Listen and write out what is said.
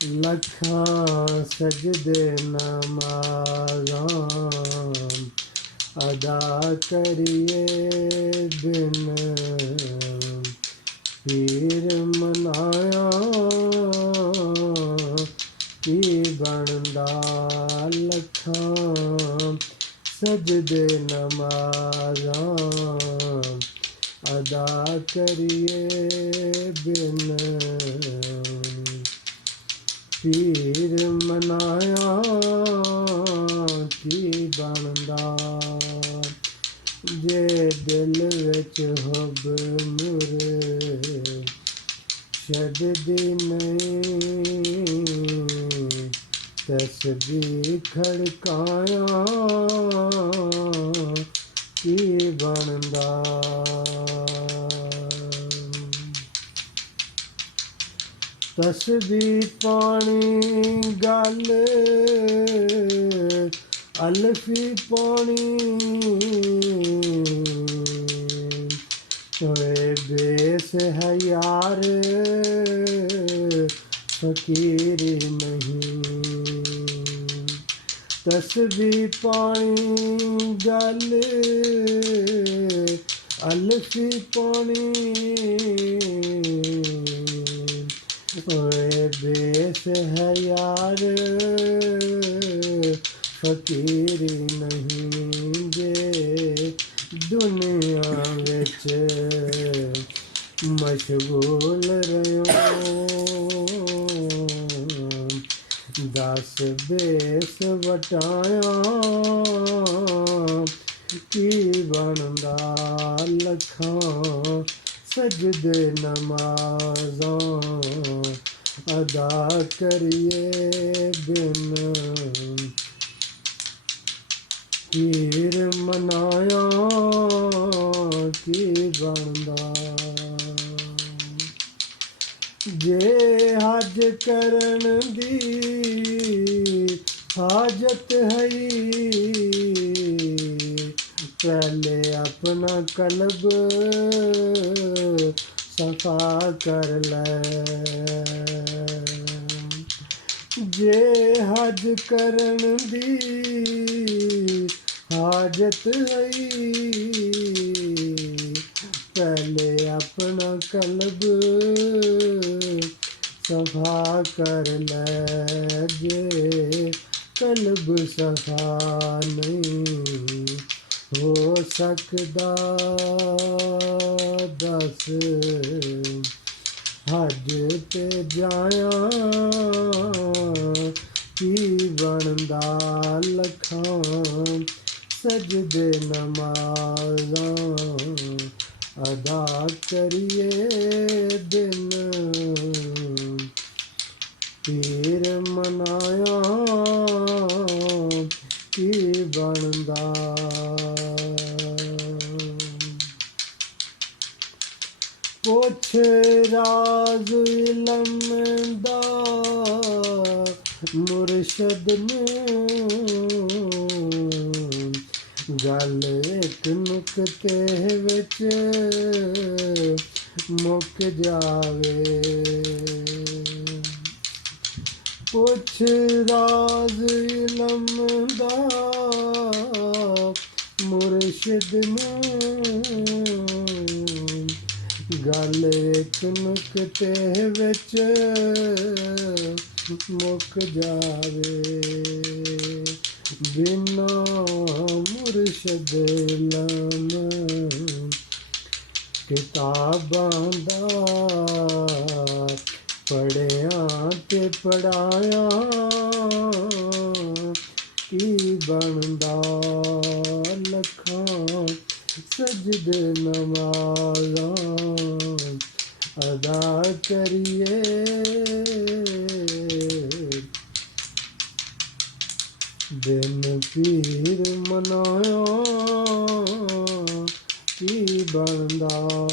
ਲੱਖਾਂ ਸਜਦੇ ਨਮਾਜ਼ਾਂ ਅਦਾ ਕਰੀਏ ਬਿਨ ਪੀਰ ਮਨਾਇਆ ਕੀ ਬਣਦਾ ਲੱਖਾਂ ਸਜਦੇ ਨਮਾਜ਼ਾਂ ਅਦਾ ਕਰੀਏ ਬਿਨ ਪੀਰ ਮਨਾਇਆ ਕੀ ਬਣਦਾ ਜੇ ਦਿਲ ਵਿੱਚ ਹੁਬ ਮੁਰਸ਼ਦ ਦੀ ਨਹੀਂ ਤਸਬੀਹ ਖੜਕਾਇਆ ਕੀ ਬਣਦਾ ਤਸਬੀਹ ਪਾਣੀ ਗੱਲ ਅਲਫੀ ਪਾਣੀ ਹੋਏ ਬੇਸ ਹੈ ਯਾਰ ਫਕੀਰੀ ਨਹੀਂ ਤਸਬੀਹ ਪਾਣੀ ਗੱਲ ਅਲਫੀ ਪਾਣੀ ओए बेस है यार फकीरी नहीं जे दुनिया विच मशगूल रहो दस बेस वटाया की बनदा लखां सजदे नमाज़ां अदा करिए बिन पीर मनाया की बनदा जे हज करन दी हाजत है पहले अपना कल्ब सफा कर ले जे हज करन दी हाजत है पहले अपना कल्ब सफा कर ले जे कल्ब सफा नहीं हो सकदा दस हज ते जाया की बनदा लखां सजदे नमाज़ां अदा करिए दिन पीर मनाया की बनदा पुछ राज इलम दा मुर्शद ने गल एक नुक्ते विच मुक जावे पुछ राज इलम दा मुर्शद ने गल एक नुक्ते विच मुक जावे बिना मुर्शद इलम किताबां दा पढ़िया ते पढ़ाया की बनदा लखां सजदे नमाज़ां अदा करिए दिन पीर मनाया की बनदा